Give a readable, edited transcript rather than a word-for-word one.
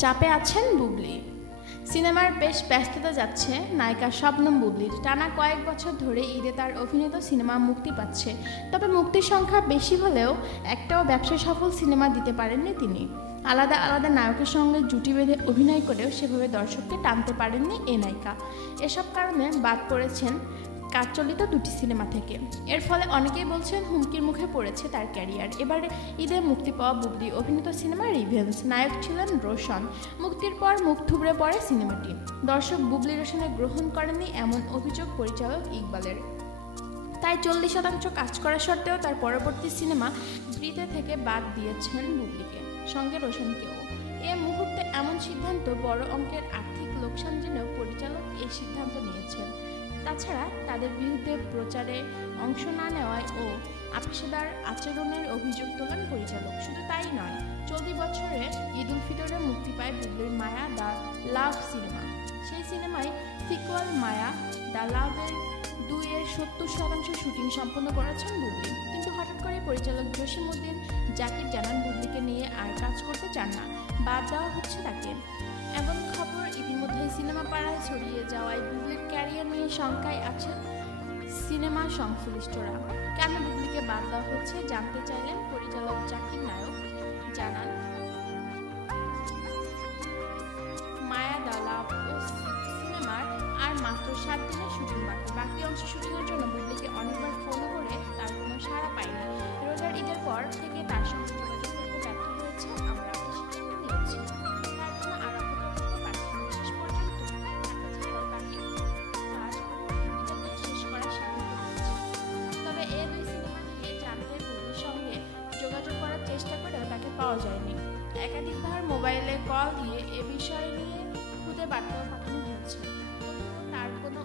চাপে আছেন বুবলি। সিনেমার বেশ ব্যস্ততা যাচ্ছে নায়িকা শবনম বুবলির। টানা কয়েক বছর ধরে ঈদে তার অভিনীত সিনেমা মুক্তি পাচ্ছে, তবে মুক্তির সংখ্যা বেশি হলেও একটাও ব্যবসা সফল সিনেমা দিতে পারেননি তিনি। আলাদা আলাদা নায়কের সঙ্গে জুটি বেঁধে অভিনয় করেও সেভাবে দর্শককে টানতে পারেননি এই নায়িকা। এসব কারণে বাদ পড়েছেন কাজচলিত দুটি সিনেমা থেকে। এর ফলে অনেকেই বলছেন হুমকির মুখে পড়েছে তার ক্যারিয়ার। এবারে ঈদে মুক্তি পাওয়া বুবলি অভিনীত সিনেমা রিভেঞ্জ, নায়ক ছিলেন রোশন। মুক্তির পর মুখ থুবড়ে পড়ে সিনেমাটি। দর্শক বুবলি রোশনের গ্রহণ করেননি এমন অভিযোগ পরিচালক ইকবালের। তাই 40% কাজ করা সত্ত্বেও তার পরবর্তী সিনেমা ব্রিতে থেকে বাদ দিয়েছেন বুবলিকে, সঙ্গে রোশনকেও। এ মুহূর্তে এমন সিদ্ধান্ত বড় অঙ্কের আর্থিক লোকসান জেনেও পরিচালক এই সিদ্ধান্ত নিয়েছেন। তাছাড়া তাদের বিরুদ্ধে প্রচারে অংশ না নেওয়ায় ও আপেক্ষিকতার আচরণের অভিযোগ তোলেন পরিচালক। শুধু তাই নয়, চলতি বছরে ঈদ উল ফিতরে মুক্তি পায় বুবলির মায়া দ্য লাভ সিনেমা। সেই সিনেমায় সিকুয়াল মায়া দ্য লাভের 2-এর 70% শুটিং সম্পন্ন করেছেন বুবলি। কিন্তু হঠাৎ করে পরিচালক জসিমউদ্দিন জাকির জানান বুবলিকে নিয়ে আর কাজ করতে চান না, বাদ দেওয়া হচ্ছে তাকে। এমন খবর ইতিমধ্যেই সিনেমা পাড়ায় ছড়িয়ে যাওয়ায় বুবলির ক্যারিয়ার নিয়ে শঙ্কায় আছেন সিনেমা সংশ্লিষ্টরা। কেন বুবলিকে বাদ দেওয়া হচ্ছে জানতে চাইলেন পরিচালক জাকির নায়ক জানান, মায়া দ্য লাভ ও সিনেমার আর মাত্র 7 দিনের শুটিং বাকি অংশ শুটিংয়ের জন্য বুবলিকে অনেকবার ফোন করে তার কোনো সাড়া পায়নি। রোজার ঈদের পর থেকে তার সঙ্গে যোগাযোগ করতে ব্যর্থ হয়েছে আমরা, সিদ্ধান্ত নিয়েছি তার কোনো আরম্ভ করতে পারছি না। শেষ পর্যন্ত শেষ করার সিদ্ধান্ত নিয়েছি। তবে এই দুই সিনেমা নিয়ে জানতে বুবলির সঙ্গে যোগাযোগ করার চেষ্টা করেও তাকে পাওয়া যায়নি। একাধিকবার মোবাইলে কল দিয়ে এ বিষয় নিয়ে খুদে বার্তাও পাঠানো হয়েছে, তার কোনো